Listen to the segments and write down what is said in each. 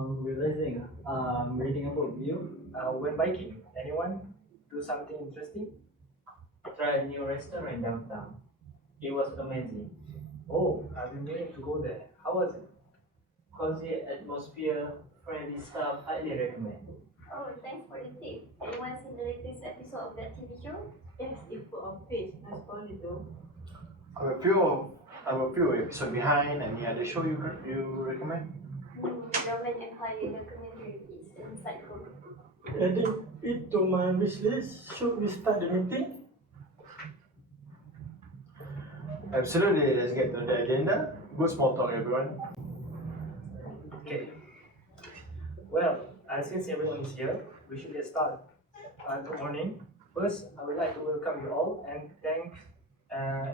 Realizing. Reading a book. You? Went biking. Anyone do something interesting? Try a new restaurant downtown. It was amazing. Oh, I've been meaning to go there. How was it? Cozy atmosphere, friendly staff, highly recommend. Oh, thanks for the tip. Anyone seen the latest episode of that TV show? Yes, it's full of fish. Nice quality though. I'm a few episodes behind. Any other show you recommend? Roman Empire documentary is insightful. Adding it to my wish list. Should we start the meeting? Absolutely. Let's get to the agenda. Good small talk, everyone. Okay. Well, since everyone is here, we should get started. Good morning. First, I would like to welcome you all and thank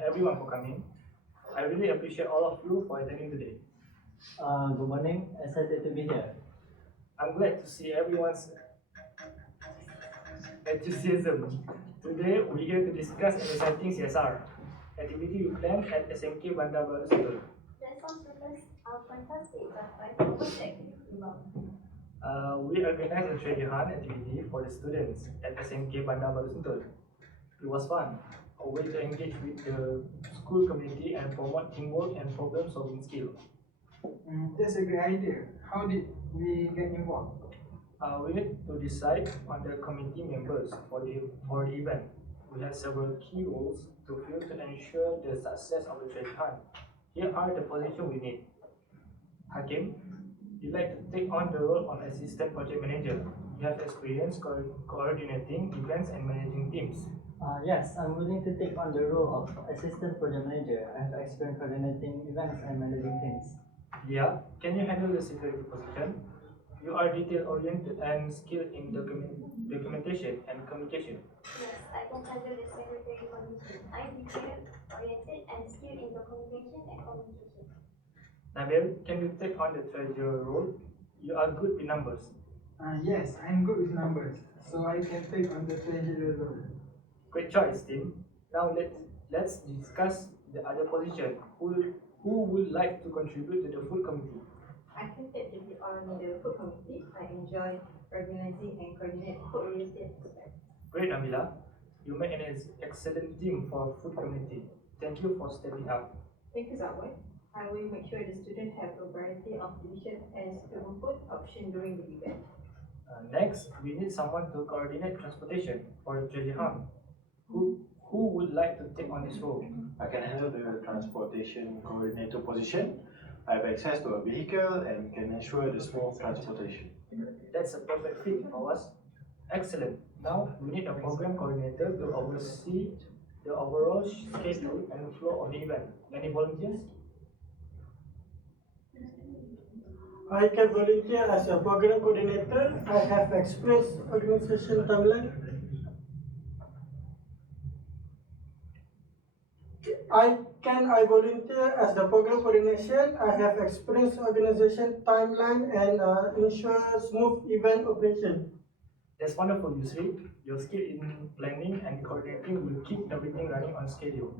everyone for coming. I really appreciate all of you for attending today. Good morning. Excited to be here. I'm glad to see everyone's enthusiasm. Today, we're here to discuss an exciting CSR activity we planned at SMK Bandar Baru Sentul. That sounds fantastic, but I know what the activity about. We organized a treasure hunt activity for the students at SMK Bandar Baru Sentul. It was fun, a way to engage with the school community and promote teamwork and problem-solving skills. That's a great idea. How did we get involved? We need to decide on the committee members for the event. We have several key roles to fill to ensure the success of the treasure hunt. Here are the positions we need. Hakim, you like to take on the role of assistant project manager. You have experience coordinating events and managing teams. Yes, I'm willing to take on the role of assistant project manager. I have experience coordinating events and managing teams. Yeah, can you handle the security position? You are detail-oriented and skilled in documentation and communication. Yes, I can handle the secretary position. I'm detail-oriented and skilled in documentation and communication. Nabil, can you take on the treasurer role? You are good with numbers. Yes, I'm good with numbers, so I can take on the treasurer role. Great choice, Tim. Now let's discuss the other position. Who would like to contribute to the food committee? I can take the lead on the food committee. I enjoy organizing and coordinate food-related aspects. Great, Amila. You make an excellent team for food committee. Thank you for stepping up. Thank you, Zawai. I will make sure the students have a variety of delicious and suitable food options during the event. Next, we need someone to coordinate transportation for the treasure hunt. Who would like to take on this role? I can handle the transportation coordinator position. I have access to a vehicle and can ensure the smooth transportation. That's a perfect fit for us. Excellent. Now we need a program coordinator to oversee the overall schedule and flow of the event. Any volunteers? I can volunteer as a program coordinator. I have experience organization timeline. I volunteer as the program coordination. I have experience organization timeline and ensure smooth event operation. That's wonderful, Yusri. Your skill in planning and coordinating will keep everything running on schedule.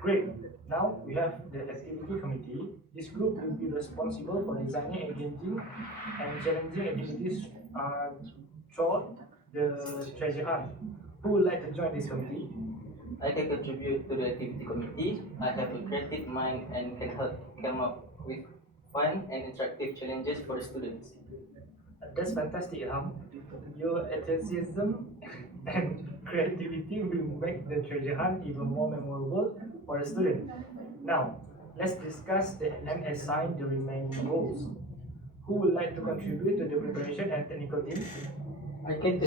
Great. Now we have the activity committee. This group will be responsible for designing, engaging, and challenging activities throughout the treasure hunt. Who would like to join this committee? I can contribute to the activity committee. I have a creative mind and can help come up with fun and interactive challenges for the students. That's fantastic, Ilham. Your enthusiasm and creativity will make the treasure hunt even more memorable for the student. Now, let's discuss and assign the remaining roles. Who would like to contribute to the preparation and technical team? I can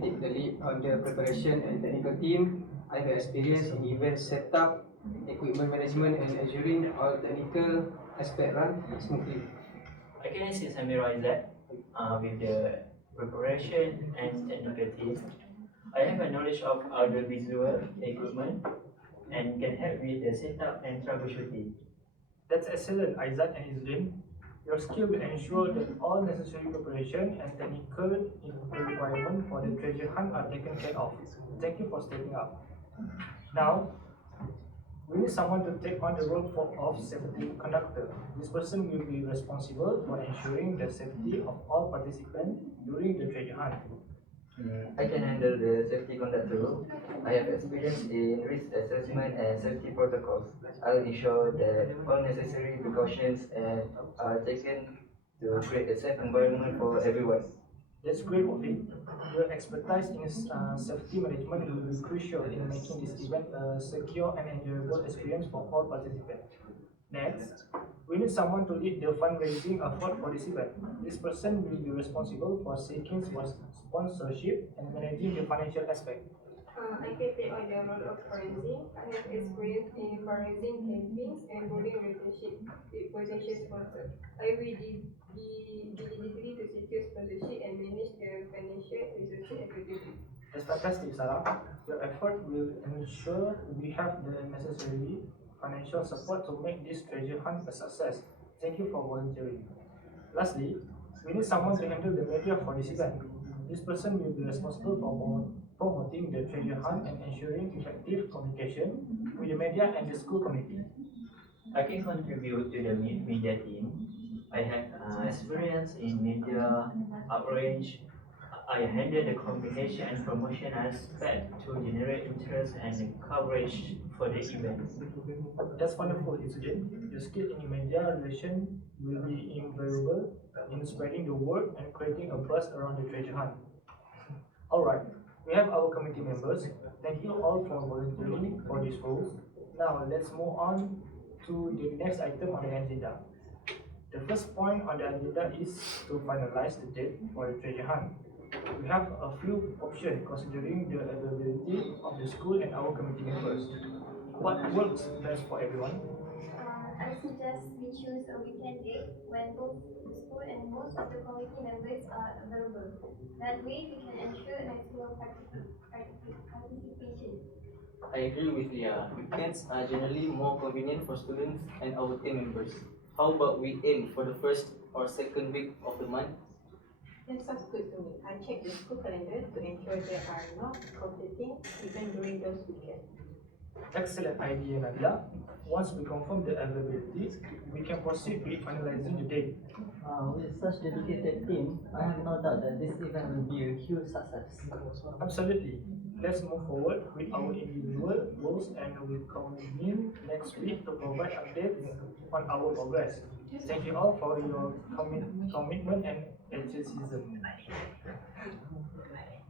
take the lead on the preparation and technical team. I have experience in event setup, equipment management, and ensuring all technical aspects run smoothly. I can assist Amira Izzat with the preparation and technical team. I have a knowledge of audiovisual equipment and can help with the setup and troubleshooting. That's excellent, Aizat and Izrin. Your skill will ensure that all necessary preparation and technical requirements for the treasure hunt are taken care of. Thank you for stepping up. Now, We need someone to take on the role of safety conductor. This person will be responsible for ensuring the safety of all participants during the treasure hunt. I can handle the safety conductor role. I have experience in risk assessment and safety protocols. I'll ensure that all necessary precautions are taken to create a safe environment for everyone. That's great, Ovi. Your expertise in safety management will be crucial in making this event a secure and enjoyable experience for all participants. Next, we need someone to lead the fundraising effort for this event. This person will be responsible for seeking sponsorship and managing the financial aspect. I can take on the role of fundraising. I have experience in fundraising campaigns and building relationship with potential sponsors. I will be diligently to secure sponsorship and manage the financial resources effectively. That's fantastic, Sarah. Your effort will ensure we have the necessary financial support to make this treasure hunt a success. Thank you for volunteering. Lastly, we need someone to handle the media for this event. This person will be responsible for promoting the treasure hunt and ensuring effective communication with the media and the school committee. I can contribute to the media team. I have experience in media outreach. I handle the communication and promotion aspect to generate interest and coverage for the event. That's wonderful, isn't it? Your skill in media relation will be invaluable in spreading the word and creating a buzz around the treasure hunt. Alright, we have our committee members. Thank you all for volunteering for these roles. Now let's move on to the next item on the agenda. The first point on the agenda is to finalize the date for the treasure hunt. We have a few options considering the availability of the school and our committee members. What works best for everyone? I suggest we choose a weekend date when both the school and most of the committee members are available. That way, we can ensure maximum participation. I agree with Leah. Weekends are generally more convenient for students and our team members. How about we aim for the first or second week of the month? That sounds good to me. I check the school calendar to ensure there are not conflicting even during those weekends. Excellent idea, Nadia. Once we confirm the availability, we can proceed with finalizing the date. With such dedicated team, I have no doubt that this event will be a huge success. Absolutely. Let's move forward with our individual goals and we'll convene next week to provide updates on our progress. Thank you all for your commitment and enthusiasm.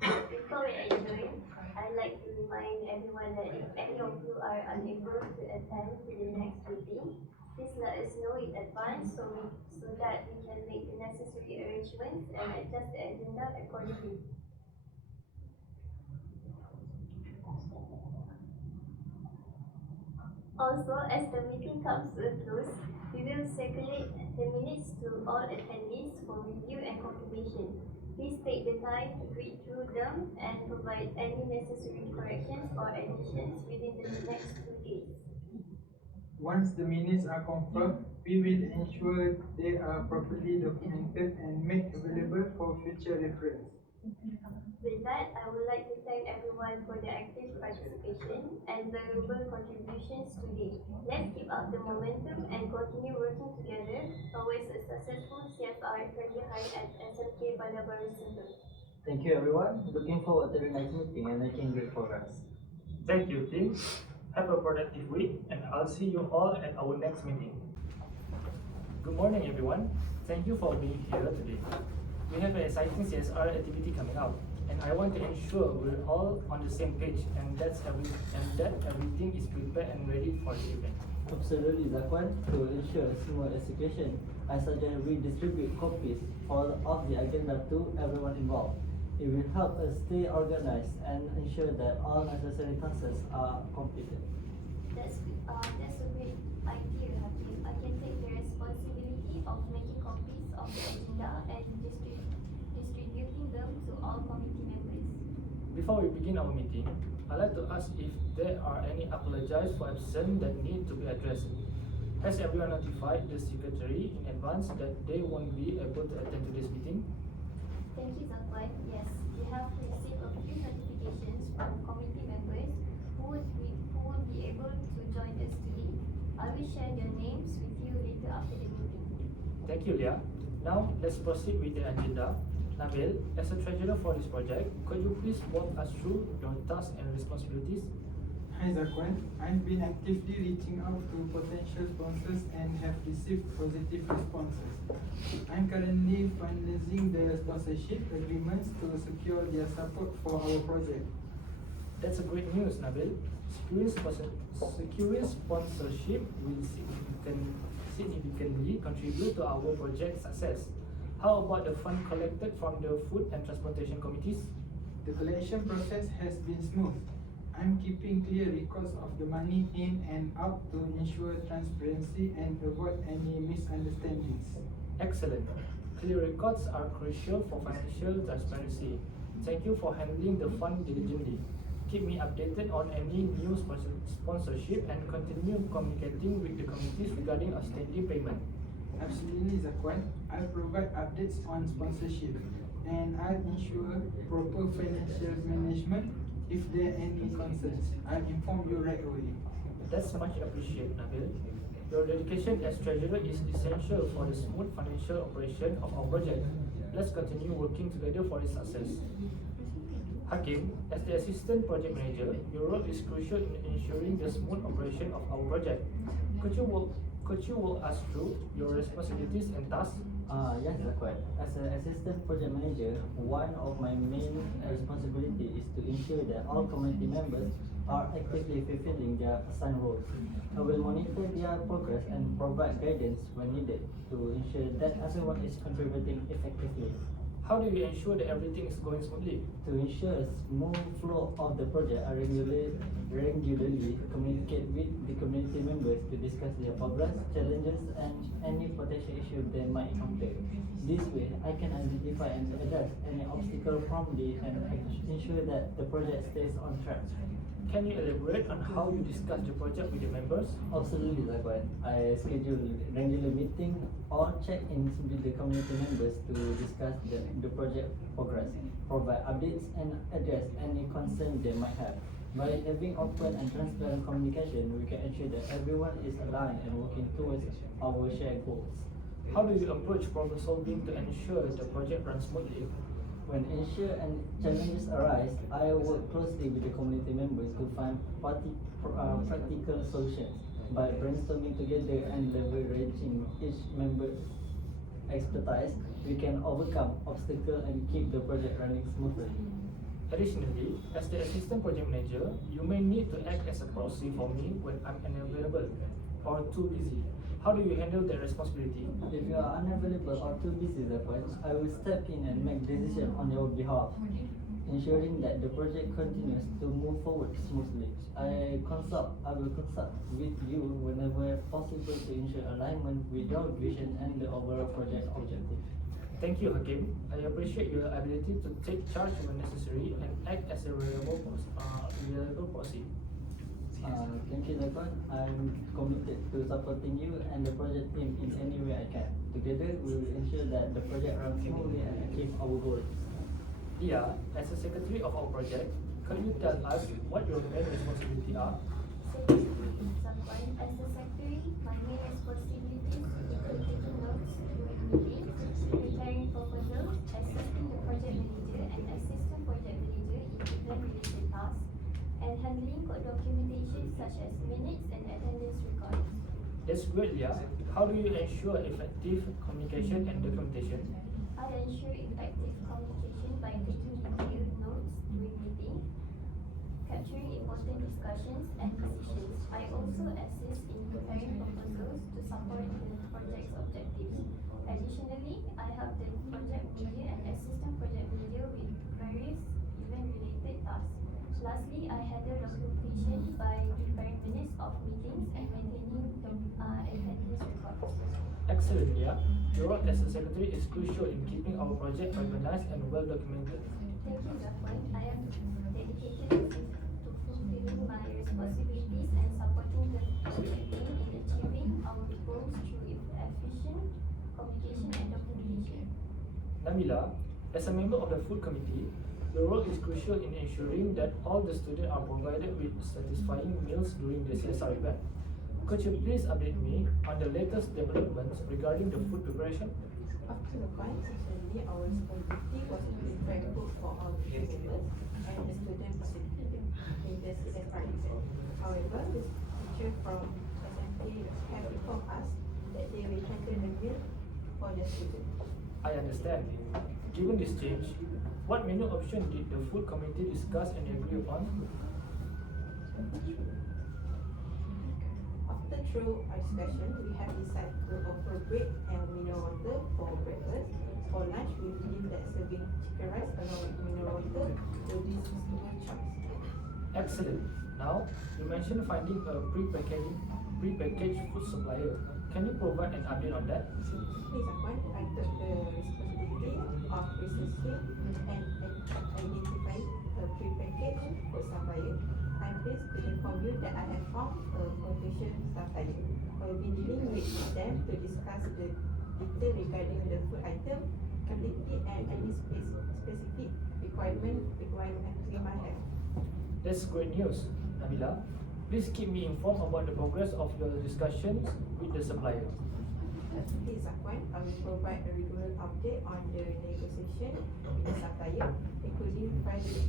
Before we adjourn, I'd like to remind everyone that if any of you are unable to attend to the next meeting, please let us know in advance so that we can make the necessary arrangements and adjust the agenda accordingly. Also, as the meeting comes to a close, we will circulate the minutes to all attendees for review and confirmation. Please take the time to read through them and provide any necessary corrections or additions within the next 2 days. Once the minutes are confirmed, we will ensure they are properly documented and made available for future reference. With that, I would like to thank everyone for their active participation and valuable contributions today. Let's keep up the momentum and continue working together towards a successful CSR treasure hunt at SMK Balabaru Center. Thank you everyone. Looking forward to the next meeting and making great progress. Thank you, team. Have a productive week and I'll see you all at our next meeting. Good morning, everyone. Thank you for being here today. We have an exciting CSR activity coming up, and I want to ensure we're all on the same page and that everything is prepared and ready for the event. Absolutely, Zakwan. To ensure smooth execution, I suggest we distribute copies of the agenda to everyone involved. It will help us stay organized and ensure that all necessary tasks are completed. That's a great idea, Hakim. I can take the responsibility of making copies of the agenda and distributing them to all committee members. Before we begin our meeting, I'd like to ask if there are any apologies for absence that need to be addressed. Has everyone notified the secretary in advance that they won't be able to attend to this meeting? Thank you, Zakwan. Yes, we have received a few notifications from committee members who would be able to join us I will share their names with you later after the meeting. Thank you, Leah. Now, let's proceed with the agenda. Nabil, as a treasurer for this project, could you please walk us through your tasks and responsibilities? Hi Zakwan, I've been actively reaching out to potential sponsors and have received positive responses. I'm currently finalizing the sponsorship agreements to secure their support for our project. That's a great news, Nabil. Securing sponsorship will significantly contribute to our project success. How about the fund collected from the food and transportation committees? The collection process has been smooth. I'm keeping clear records of the money in and out to ensure transparency and avoid any misunderstandings. Excellent. Clear records are crucial for financial transparency. Thank you for handling the fund diligently. Keep me updated on any new sponsorship and continue communicating with the committees regarding outstanding payment. Absolutely, Zakwan. I'll provide updates on sponsorship and I'll ensure proper financial management. If there are any concerns, I'll inform you right away. That's much appreciated, Nabil. Your dedication as treasurer is essential for the smooth financial operation of our project. Let's continue working together for its success. Hakim, as the assistant project manager, your role is crucial in ensuring the smooth operation of our project. Could you walk us through your responsibilities and tasks? Yes, Zakwan. As an assistant project manager, one of my main responsibility is to ensure that all community members are actively fulfilling their assigned roles. I will monitor their progress and provide guidance when needed to ensure that everyone is contributing effectively. How do you ensure that everything is going smoothly? To ensure a smooth flow of the project, I regularly communicate with the community members to discuss their progress, challenges, and any potential issues they might encounter. This way, I can identify and address any obstacle promptly and ensure that the project stays on track. Can you elaborate on how you discuss the project with the members? Absolutely, Zakwan. I schedule regular meeting or check-ins with the community members to discuss the project progress, provide updates, and address any concerns they might have. By having open and transparent communication, we can ensure that everyone is aligned and working towards our shared goals. How do you approach problem solving to ensure the project runs smoothly? When issue and challenges arise, I work closely with the community members to find practical solutions. By brainstorming together and leveraging each member's expertise, we can overcome obstacles and keep the project running smoothly. Additionally, as the assistant project manager, you may need to act as a proxy for me when I'm unavailable or too busy. How do you handle that responsibility? If you are unavailable or too busy, I will step in and make decisions on your behalf, ensuring that the project continues to move forward smoothly. I will consult with you whenever possible to ensure alignment with your vision and the overall project objective. Thank you, Hakim. I appreciate your ability to take charge when necessary and act as a reliable proxy. Thank you, Zakwan. I'm committed to supporting you and the project team in any way I can. Together, we will ensure that the project runs smoothly and achieve our goals. Dia, as a secretary of our project, can you tell us what your main responsibilities are? As the secretary, my main responsibilities include taking notes during meetings, preparing proposals, assisting the project manager and assistant project manager in event-related tasks, and handling documentation such as minutes and attendance records. That's great, Dia. How do you ensure effective communication and documentation? I ensure effective communication by taking detailed notes during meetings, capturing important discussions and decisions. I also assist in preparing proposals to support the project's objectives. Additionally, I help the project manager and assistant project manager with various event-related tasks. Lastly, I handle documentation by preparing minutes of meetings and maintaining the attendance records. Excellent, Dia. Your role as a secretary is crucial in keeping our project organized and well documented. Thank you, Zakwan. I am dedicated to fulfilling my responsibilities and supporting the project team in achieving our goals through efficient communication and documentation. Nabila, as a member of the food committee, your role is crucial in ensuring that all the students are provided with satisfying meals during the CSR event. Could you please update me on the latest developments regarding the food preparation? After the fine, recently our responsibility was to prepare food for our team members and the student participating in the CSR event. However, the teacher from SMP have informed us that they will handle the meal for the students. I understand. Given this change, what menu option did the food committee discuss and agree upon? After through our discussion, we have decided to offer bread and mineral water for breakfast. For lunch, we believe that serving chicken rice along with mineral water will be suitable choice. Excellent. Now, you mentioned finding a prepackaged food supplier. Can you provide an update on that? Please appoint, I took the responsibility of researching and identifying a prepackaged food supplier. I am pleased to inform you that I have found a potential supplier. I will be dealing with them to discuss the detail regarding the food item, quantity and any specific requirement we might have. That's great news, Nabila. Please keep me informed about the progress of your discussions with the supplier. Please appoint, I will provide a regular update on the negotiation with the supplier, including pricing,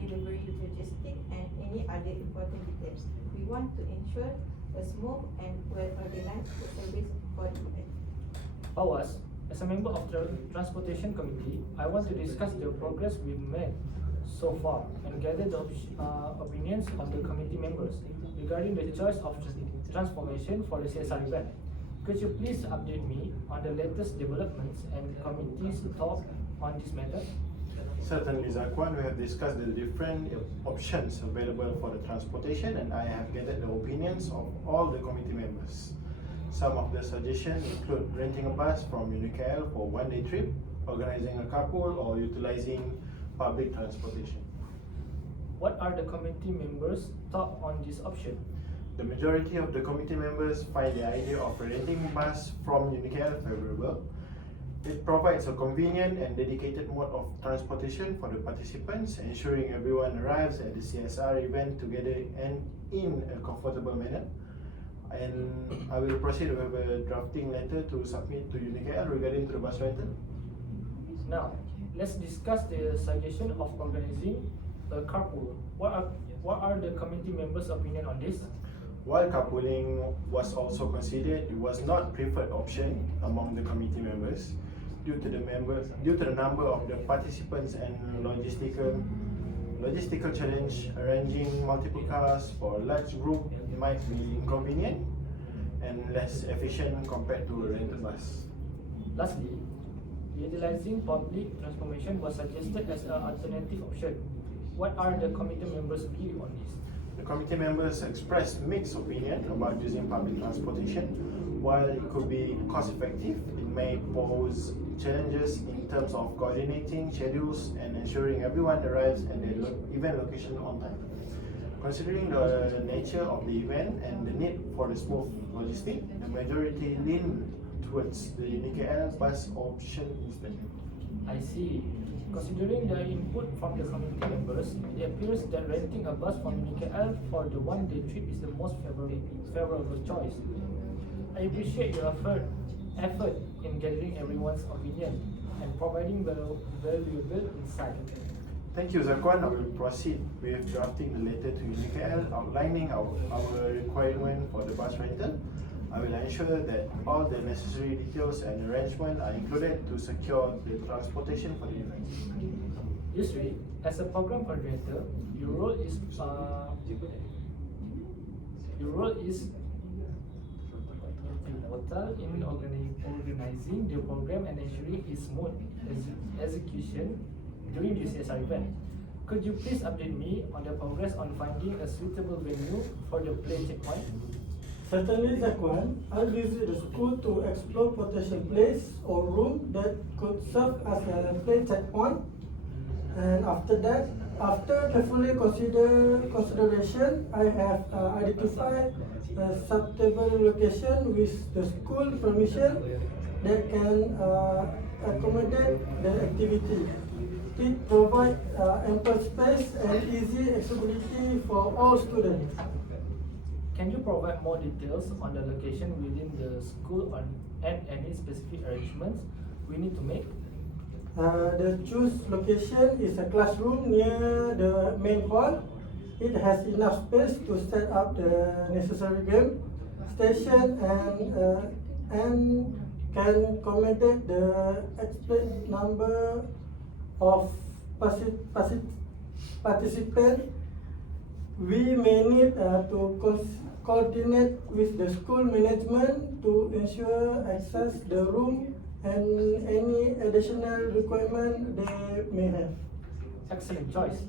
delivery, logistics, and any other important details. We want to ensure a smooth and well-organized food service for the event. Awas, as a member of the Transportation Committee, I want to discuss the progress we've made so far and gather the opinions of the committee members regarding the choice of transformation for the CSR event. Could you please update me on the latest developments and committee's thought on this matter? Certainly, Zakwan, we have discussed the different options available for the transportation, and I have gathered the opinions of all the committee members. Some of the suggestions include renting a bus from UNIKL for one-day trip, organizing a carpool, or utilizing public transportation. What are the committee members' thought on this option? The majority of the committee members find the idea of renting a bus from UNIKL favorable. It provides a convenient and dedicated mode of transportation for the participants, ensuring everyone arrives at the CSR event together and in a comfortable manner. And I will proceed with a drafting letter to submit to UNIKL regarding to the bus rental. Now, let's discuss the suggestion of organizing a carpool. What are the committee members' opinion on this? While carpooling was also considered, it was not preferred option among the committee members due to the number of the participants and logistical challenge. Arranging multiple cars for a large group might be inconvenient and less efficient compared to a rental bus. Lastly, utilizing public transportation was suggested as an alternative option. What are the committee members' view on this? The committee members expressed mixed opinion about using public transportation. While it could be cost-effective, it may pose challenges in terms of coordinating schedules and ensuring everyone arrives at the event location on time. Considering the nature of the event and the need for the smooth logistics, the majority lean towards the UNIKL bus option instead. I see. Considering the input from the committee members, it appears that renting a bus from UNIKL for the one-day trip is the most favorable choice. I appreciate your effort in gathering everyone's opinion and providing valuable insight. Thank you, Zakwan. I will proceed with drafting the letter to UNIKL outlining our requirement for the bus rental. I will ensure that all the necessary details and arrangements are included to secure the transportation for the event. Yusri, as a program coordinator, your role is pivotal in organizing the program and ensuring its smooth execution during the CSR event. Could you please update me on the progress on finding a suitable venue for the play checkpoint? Certainly, Zakwan, I'll visit the school to explore potential place or room that could serve as a play checkpoint. And after that, after carefully consideration, I have identified a suitable location with the school permission that can accommodate the activity. It provides ample space and easy accessibility for all students. Can you provide more details on the location within the school and any specific arrangements we need to make? The choose location is a classroom near the main hall. It has enough space to set up the necessary game station and can accommodate the expected number of participants. We may need to coordinate with the school management to ensure access the room and any additional requirement they may have. Excellent choice.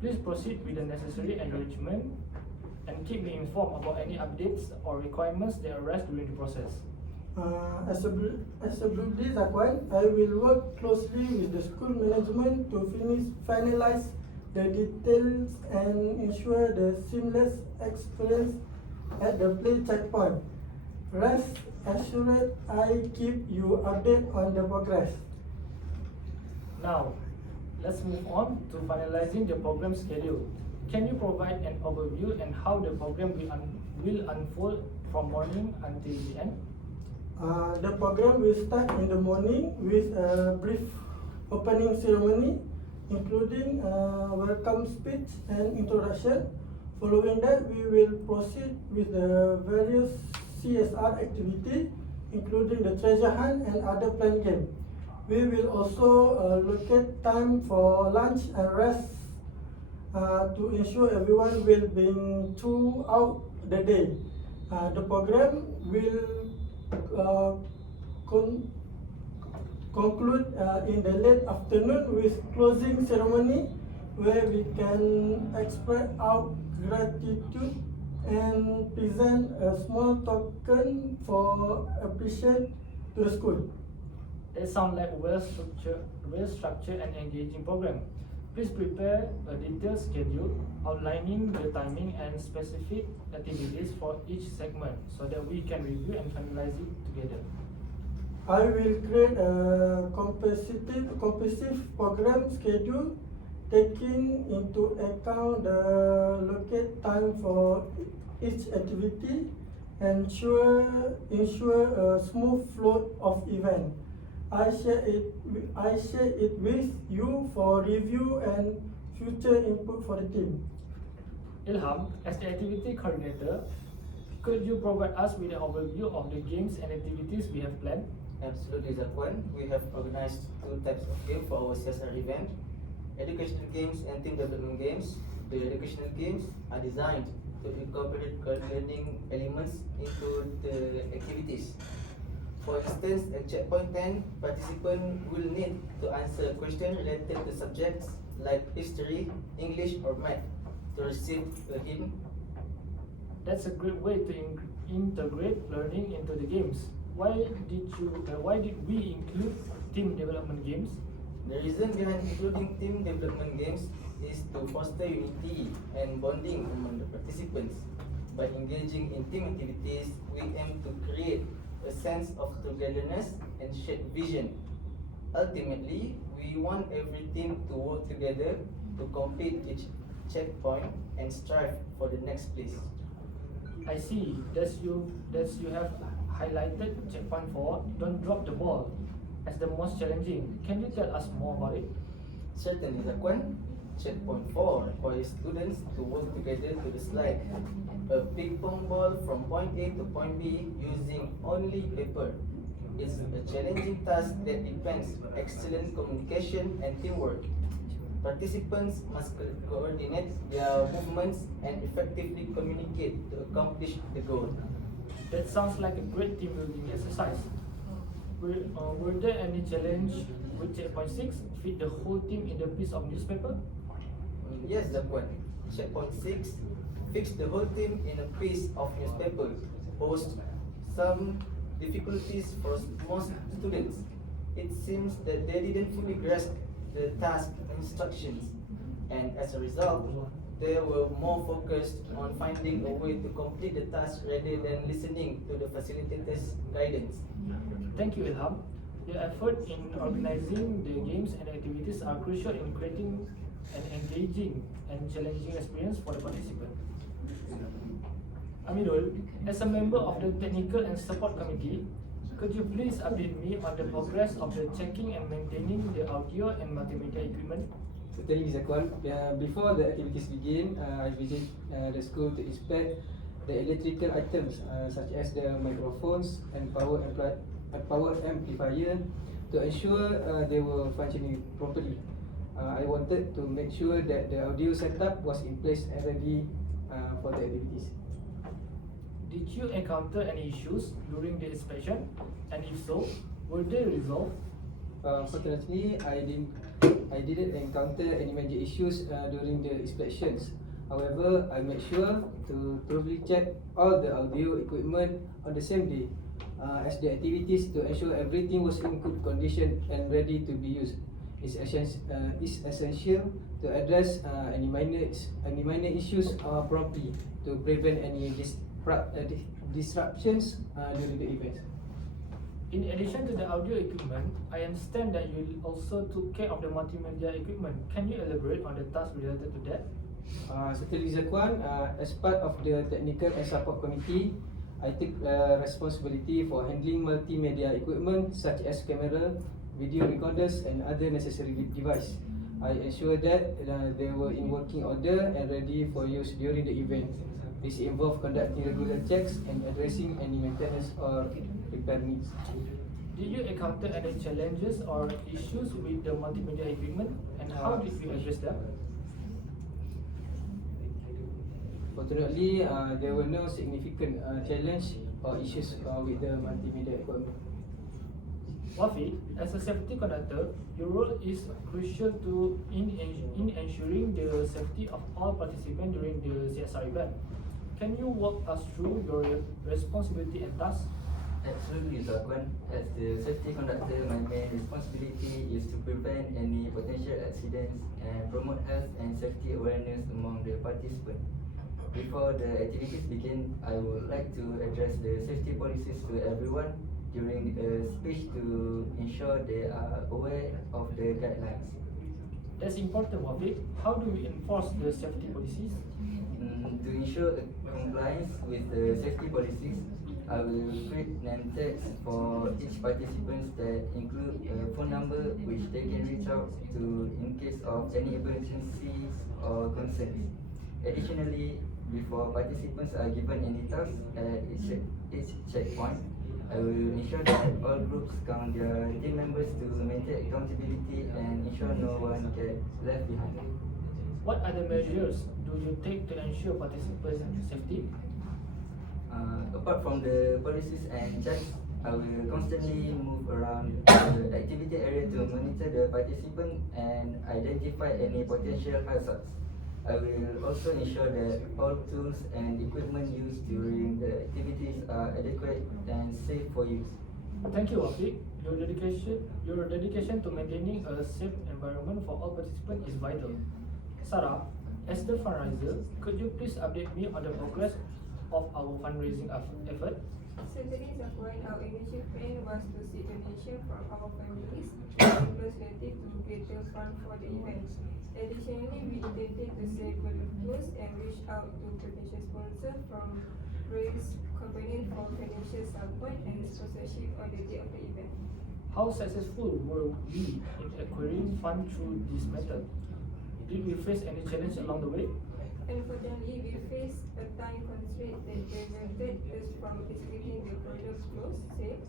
Please proceed with the necessary arrangement and keep me informed about any updates or requirements that arise during the process. Absolutely, Zakwan. I will work closely with the school management to finalize the details and ensure the seamless experience at the play checkpoint. Rest assured, I keep you updated on the progress. Now, let's move on to finalizing the program schedule. Can you provide an overview and how the program will unfold from morning until the end? The program will start in the morning with a brief opening ceremony, including a welcome speech and introduction. Following that, we will proceed with the various CSR activity, including the treasure hunt and other planned game. We will also allocate time for lunch and rest to ensure everyone will be throughout the day. The program will conclude in the late afternoon with closing ceremony, where we can express our gratitude and present a small token for appreciation to the school. It sounds like a well-structured and engaging program. Please prepare a detailed schedule outlining the timing and specific activities for each segment so that we can review and finalize it together. I will create a comprehensive program schedule taking into account the located time for each activity and ensure a smooth flow of event. I share it with you for review and future input for the team. Ilham, as the activity coordinator, could you provide us with an overview of the games and activities we have planned? Absolutely, Zakwan. We have organized two types of games for our CSR event: educational games and team development games. The educational games are designed to incorporate learning elements into the activities. For instance, at checkpoint 10, participants will need to answer questions related to subjects like history, English, or math to receive a hint. That's a great way to integrate learning into the games. Why did we include team development games? The reason behind including team development games is to foster unity and bonding among the participants. By engaging in team activities, we aim to create a sense of togetherness and shared vision. Ultimately, we want every team to work together to complete each checkpoint and strive for the next place. I see. That you have highlighted checkpoint 4, don't drop the ball, as the most challenging. Can you tell us more about it? Certainly, Zakwan. Checkpoint 4 requires students to work together to the slide a ping pong ball from point A to point B using only paper. It's a challenging task that depends on excellent communication and teamwork. Participants must coordinate their movements and effectively communicate to accomplish the goal. That sounds like a great team building exercise. Were there any challenge with checkpoint 6? Fit the whole team in the piece of newspaper? Yes, Zakwan. Checkpoint 6 fix the whole team in a piece of newspaper posed some difficulties for most students. It seems that they didn't fully grasp the task instructions, and as a result, they were more focused on finding a way to complete the task rather than listening to the facilitator's guidance. Thank you, Ilham. Your effort in organizing the games and activities are crucial in creating an engaging and challenging experience for the participants. Amirul, as a member of the Technical and Support Committee, could you please update me on the progress of the checking and maintaining the audio and multimedia equipment? Certainly, Zakwan. Before the activities begin, I visit the school to inspect the electrical items such as the microphones and power amplifier to ensure they were functioning properly. I wanted to make sure that the audio setup was in place and ready for the activities. Did you encounter any issues during the inspection? And if so, were they resolved? Fortunately, I didn't encounter any major issues during the inspections. However, I made sure to thoroughly check all the audio equipment on the same day as the activities to ensure everything was in good condition and ready to be used. It's essential to address any minor issues promptly to prevent any disruptions during the event. In addition to the audio equipment, I understand that you also took care of the multimedia equipment. Can you elaborate on the tasks related to that? Certainly, Zakwan. As part of the Technical and Support Committee, I take responsibility for handling multimedia equipment such as camera, video recorders, and other necessary devices. I ensure that they were in working order and ready for use during the event. This involves conducting regular checks and addressing any maintenance or repair needs. Did you encounter any challenges or issues with the multimedia equipment, and how did you address them? Fortunately, there were no significant challenge or issues with the multimedia equipment. Wafi, as a safety conductor, your role is crucial in ensuring the safety of all participants during the CSR event. Can you walk us through your responsibility and tasks? Absolutely, Zakwan. As the safety conductor, my main responsibility is to prevent any potential accidents and promote health and safety awareness among the participants. Before the activities begin, I would like to address the safety policies to everyone during a speech to ensure they are aware of the guidelines. That's important, Wafi. How do we enforce the safety policies? To ensure compliance with the safety policies, I will create name tags for each participant that include a phone number which they can reach out to in case of any emergencies or concerns. Additionally, before participants are given any tasks at each checkpoint, I will ensure that all groups count their team members to maintain accountability and ensure no one gets left behind. What other measures do you take to ensure participants' safety? Apart from the policies and checks, I will constantly move around the activity area to monitor the participant and identify any potential hazards. I will also ensure that all tools and equipment used during the activities are adequate and safe for use. Thank you, Wafi. Your dedication to maintaining a safe environment for all participants is vital. Sarah, as the fundraiser, could you please update me on the progress of our fundraising effort? Certainly, Zakwan, our initial plan was to seek donation from our families and close relatives to gather fund for the event. Additionally, we intended to save clothes and reach out to potential sponsors from various companies for financial support and sponsorship on the day of the event. How successful were we in acquiring funds through this method? Did we face any challenge along the way? Unfortunately, we faced a time constraint that prevented us from executing the project close sale.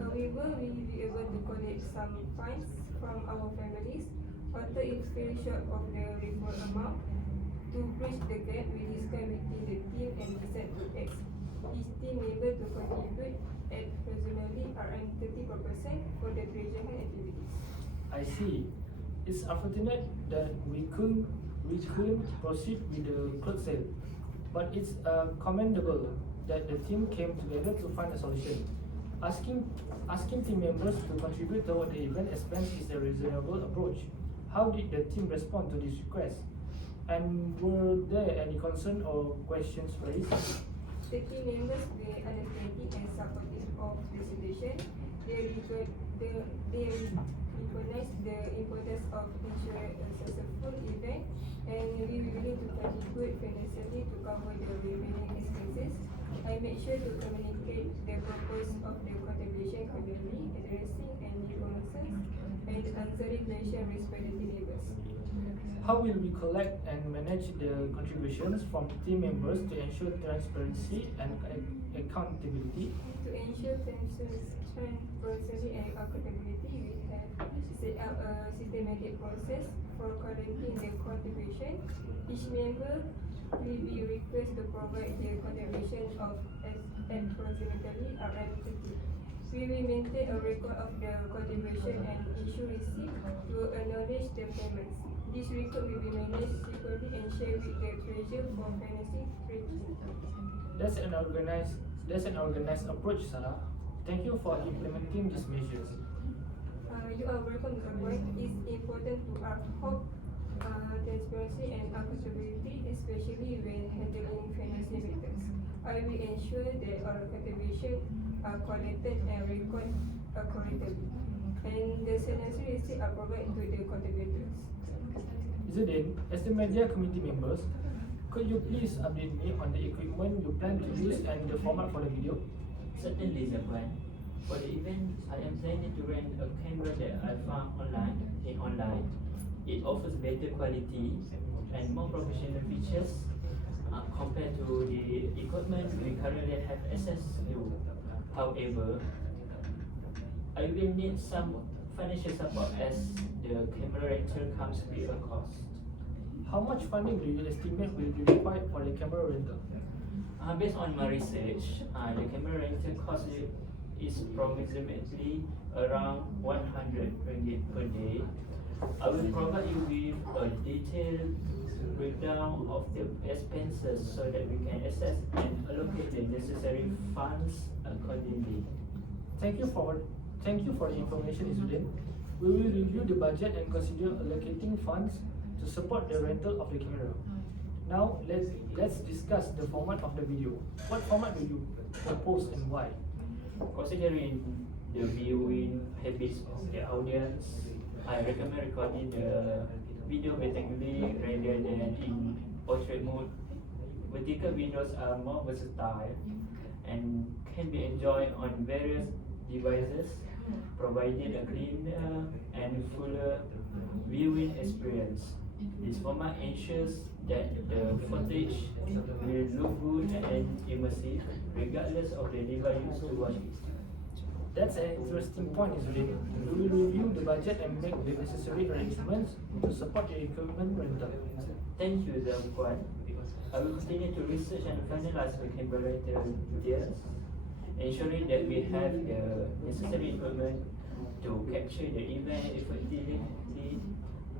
However, we were able to collect some funds from our families. Although it fell short of the required amount, to bridge the gap, we discussed within the team and decided to ask each team member to contribute at presumably around 30% for the treasure hunt activities. I see. It's unfortunate that we couldn't proceed with the clothes sale, but it's commendable that the team came together to find a solution. Asking team members to contribute toward the event expense is a reasonable approach. How did the team respond to this request? And were there any concern or questions raised? The team members were understanding and supportive of the situation. They recognized the importance of ensuring a successful event, and we were willing to contribute financially to cover the remaining expenses. make sure to communicate the purpose of the contribution clearly, addressing any concerns, and answering question raised by the team members. How will we collect and manage the contributions from team members to ensure transparency and accountability? To ensure transparency and accountability, we have set up a systematic process for collecting the contribution. Each member will be requested to provide their contribution of approximately Rm50. We will maintain a record of the contribution and issue receipt to acknowledge the payments. This record will be managed securely and shared with the treasurer for financing treatment. That's an organized approach, Sarah. Thank you for implementing these measures. You are welcome, Mr. Boy. It's important to uphold transparency and accountability, especially when handling financing matters. I will ensure that all contributions are collected and recorded correctly, and the necessary receipts are provided to the contributors. Izudin, as the media committee members, could you please update me on the equipment you plan to use and the format for the video? Certainly, Zakwan. For the event, I am planning to rent a camera that I found online. It offers better quality and more professional features compared to the equipment we currently have access to. However, I will need some financial support as the camera rental comes with a cost. How much funding do you estimate will be required for the camera rental? Based on my research, the camera rental cost is approximately around 100 ringgit per day. I will provide you with a detailed breakdown of the expenses so that we can assess and allocate the necessary funds accordingly. Thank you for the information, Izudin. We will review the budget and consider allocating funds to support the rental of the camera. Now let's discuss the format of the video. What format do you propose and why? Considering the viewing habits of the audience, I recommend recording the video vertically rather than in portrait mode. Vertical videos are more versatile and can be enjoyed on various devices, providing a cleaner and fuller viewing experience. This format ensures that the footage will look good and immersive regardless of the device used to watch it. That's an interesting point, Izudin. We will review the budget and make the necessary arrangements to support the equipment rental. Thank you, Zamquan. I will continue to research and finalize the camera rental details, ensuring that we have the necessary equipment to capture the event effectively.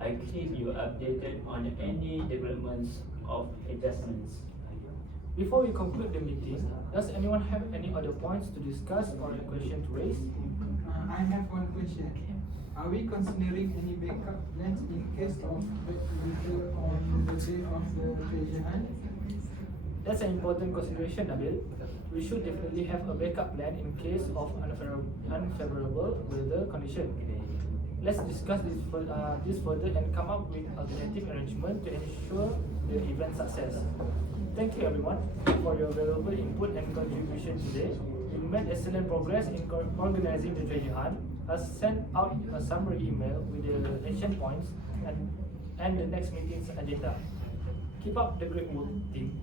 I keep you updated on any developments of adjustments. Before we conclude the meeting, does anyone have any other points to discuss or a question to raise? I have one question. Are we considering any backup plans in case of vehicle on the day of the treasure hunt? That's an important consideration, Nabil. We should definitely have a backup plan in case of unfavorable weather condition. Let's discuss this further and come up with alternative arrangement to ensure the event success. Thank you everyone for your valuable input and contribution today. We made excellent progress in organizing the treasure hunt. I'll send out a summary email with the action points and the next meeting's agenda. Keep up the great work, team.